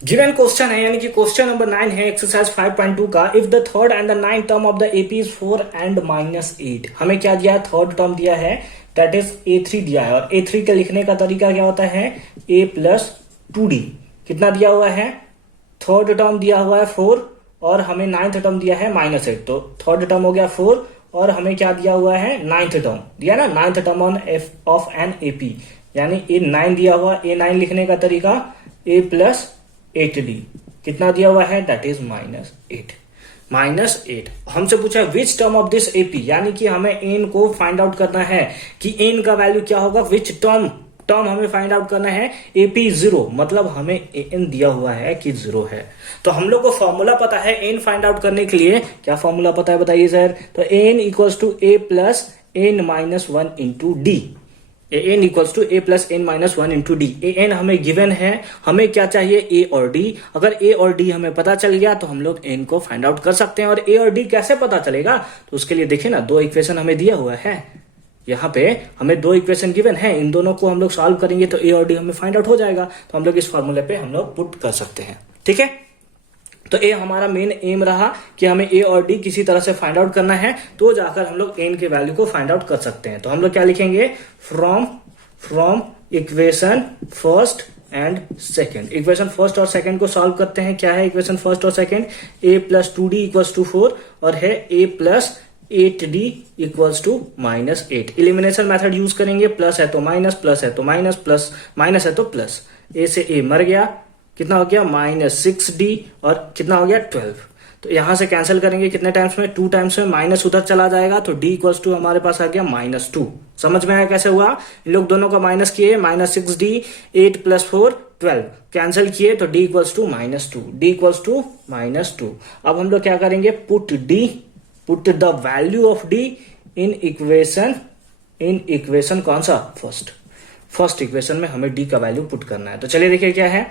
Given question है यानी कि क्वेश्चन नंबर 9 है एक्सरसाइज 5.2 का। If the third and the ninth term of the AP is 4 and -8, हमें क्या दिया है, थर्ड टर्म दिया है, दैट इज A3 दिया है। और A3 के लिखने का तरीका क्या होता है, A+2D। कितना दिया हुआ है, थर्ड टर्म दिया हुआ है 4 और हमें नाइन्थ टर्म दिया है -8, तो थर्ड टर्म हो गया 4 और हमें क्या दिया हुआ है, नाइन्थ टर्म दिया ना, ninth term of an AP, यानी A9 दिया हुआ। A9 लिखने का तरीका A+8D। कितना दिया हुआ है, दैट इज -8। -8 हमसे पूछा है which term of this AP, यानी कि हमें एन को फाइंड आउट करना है कि एन का वैल्यू क्या होगा, विच टर्म हमें फाइंड आउट करना है। एपी 0 मतलब हमें एन दिया हुआ है कि 0 है, तो हम लोग को फॉर्मूला पता है एन फाइंड आउट करने के लिए। क्या फॉर्मूला पता है बताइए सर, तो N equals to A + n-1 into D. an equals to A + n-1 into D. an हमें गिवन है, हमें क्या चाहिए, a और d। अगर a और d हमें पता चल गया तो हम लोग n को फाइंड आउट कर सकते हैं। और a और d कैसे पता चलेगा, तो उसके लिए देखिए ना, दो इक्वेशन हमें दिया हुआ है, यहाँ पे हमें दो इक्वेशन गिवन है, इन दोनों को हम लोग सॉल्व करेंगे तो a और d हमें फाइंड आउट हो जाएगा। तो हम लोग इस फॉर्मूले पे हम लोग पुट कर सकते हैं, ठीक है। तो ए हमारा मेन एम रहा कि हमें ए और डी किसी तरह से फाइंड आउट करना है, तो जाकर हम लोग एन के वैल्यू को फाइंड आउट कर सकते हैं। तो हम लोग क्या लिखेंगे, from equation first and second. Equation first और सेकंड को सॉल्व करते हैं। क्या है इक्वेशन फर्स्ट और सेकंड, A+2D इक्वल्स टू 4 और है A+8D equals to -8। Elimination method use करेंगे, प्लस है तो माइनस, प्लस है तो माइनस, प्लस माइनस है तो प्लस। ए से ए मर गया, कितना हो गया -6D और कितना हो गया 12। तो यहां से कैंसिल करेंगे कितने टाइम्स में, 2 टाइम्स में, माइनस उधर चला जाएगा तो D इक्वल्स टू हमारे पास आ गया -2। समझ में आया कैसे हुआ, इन लोग दोनों का माइनस किए, -6D 8 + 4 12 कैंसिल किए तो D equals to -2, D equals to -2। अब हम लोग क्या करेंगे, put the value of D in equation कौन सा, फर्स्ट इक्वेशन में हमें D का वैल्यू पुट करना है। तो चलिए देखिए क्या है,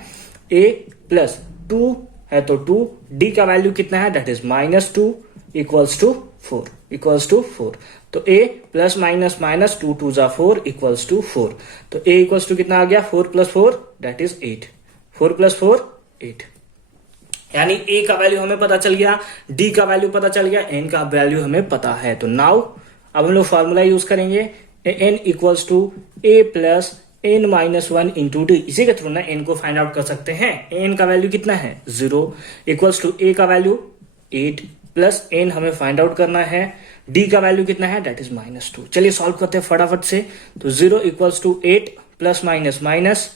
A+2 है तो 2, D का वैल्यू कितना है, दैट इज -2 इक्वल्स टू 4। तो A प्लस माइनस माइनस 2 2 जा 4 इक्वल्स टू 4। तो A इक्वल्स टू कितना आ गया, 4 + 4 दैट इज 8। 4 + 4 8, यानी A का वैल्यू हमें पता चल गया, D का वैल्यू पता चल गया, N का वैल्यू हमें पता है। तो नाउ अब हम लोग फॉर्मूला यूज करेंगे, N equals to A + n-1 into D. इसी के थ्रू ना n को फाइंड आउट कर सकते हैं। n का वैल्यू कितना है, 0 इक्वल्स टू a का वैल्यू 8 प्लस n हमें फाइंड आउट करना है, d का वैल्यू कितना है, दैट इज -2। चलिए सॉल्व करते हैं फटाफट से। तो 0 equals to 8 plus minus minus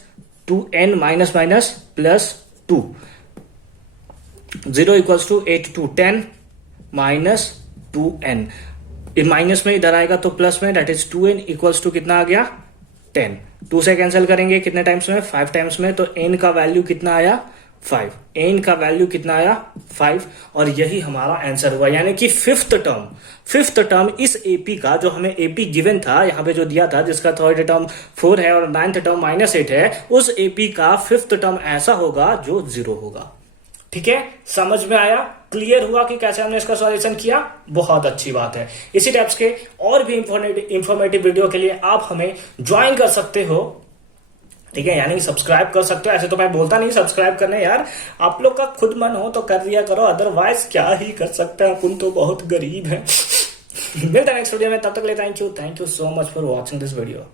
2n minus minus plus 2। 0 equals to 8 to 10 minus 2n, minus में इधर आएगा तो प्लस में, that is 2n equals to कितना आ गया 10। 2 से कैंसिल करेंगे कितने टाइम्स में, 5 टाइम्स में। तो n का वैल्यू कितना आया, 5। n का वैल्यू कितना आया, 5। और यही हमारा आंसर हुआ, यानी कि फिफ्थ टर्म इस एपी का, जो हमें एपी गिवन था यहाँ पे जो दिया था, जिसका थर्ड टर्म 4 है और नाइन्थ टर्म -8 है, उस एपी का फिफ्थ टर्म ऐसा होगा जो 0 होगा। ठीक है, समझ में आया, क्लियर हुआ कि कैसे हमने इसका सॉल्यूशन किया, बहुत अच्छी बात है। इसी टाइप्स के और भी इंफॉर्मेटिव वीडियो के लिए आप हमें ज्वाइन कर सकते हो, ठीक है, यानी सब्सक्राइब कर सकते हो। ऐसे तो मैं बोलता नहीं सब्सक्राइब करने, यार आप लोग का खुद मन हो तो कर दिया करो, अदरवाइज क्या ही कर सकते हैं, अपन तो बहुत गरीब है। मिलते हैं नेक्स्ट वीडियो में, तब तक के लिए thank you so much for watching this video.